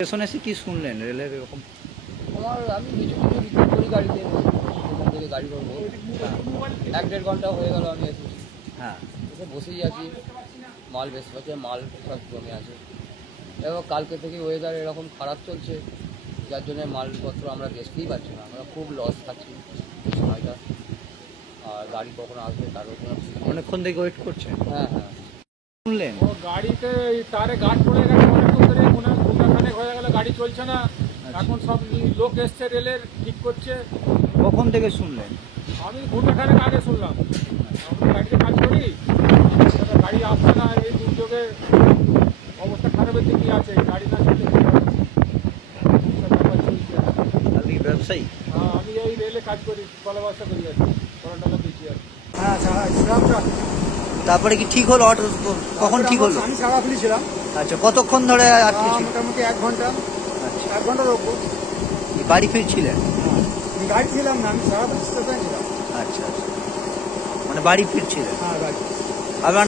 স্টেশনে এসে কি শুনলেন রেলের এরকম? আমি কিছু বিক্রি করি গাড়িতে, সেখান থেকে গাড়ি করবো। 1-1.5 ঘন্টা হয়ে গেল আমি এসেছি। হ্যাঁ, এসে বসেই আছি, মাল বেশ হচ্ছে, মাল সব জমে আছে। এবার কালকে থেকে ওয়েদার এরকম খারাপ চলছে, যার জন্য মালপত্র আমরা দেখতেই পাচ্ছি না। আমরা খুব লস খাচ্ছি এই সময়টা। আর গাড়ি কখন আসবে তারও কোনো ঠিক নেই। অনেকক্ষণ থেকে ওয়েট করছেন? হ্যাঁ হ্যাঁ। শুনলেন? ও গাড়িতে তারে গাছ পড়ে গেছে অনেকক্ষণ ধরে, ঘন্টাখানেক হয়ে গেল গাড়ি চলছে না। এখন সব লোক এসছে রেলের, ঠিক করছে। কখন থেকে শুনলেন? আমি ঘন্টাখানেক আগে শুনলাম। আমরা গাড়িতে কাজ করি, এবার গাড়ি আসছে না, এই দুর্যোগে অবস্থা খারাপের দিকে আছে, গাড়ি না চলতে ব্যাপার চলছে। আপনি কি ব্যবসায়ী? হ্যাঁ, আমি এই রেলে কাজ করি, কলা ব্যবসা করি আর কি, কলাটালা দিচ্ছি আর কি। হ্যাঁ, তারপরে কি ঠিক হলো? অটো কখন ঠিক হলো? আমি সারাফুলি ছিলাম। আচ্ছা, কতক্ষণ ধরে আটকে ছিল? মোটামুটি 1 ঘন্টা, আচ্ছা, 1 ঘন্টার ওপর। কি বাড়ি ফিরছিলেন? আমি গাড়ি ছিলাম না, আমি সারাফুলি স্টেশনে ছিলাম। আচ্ছা আচ্ছা, মানে বাড়ি ফিরছিলেন? হ্যাঁ, গাড়ি। আপনার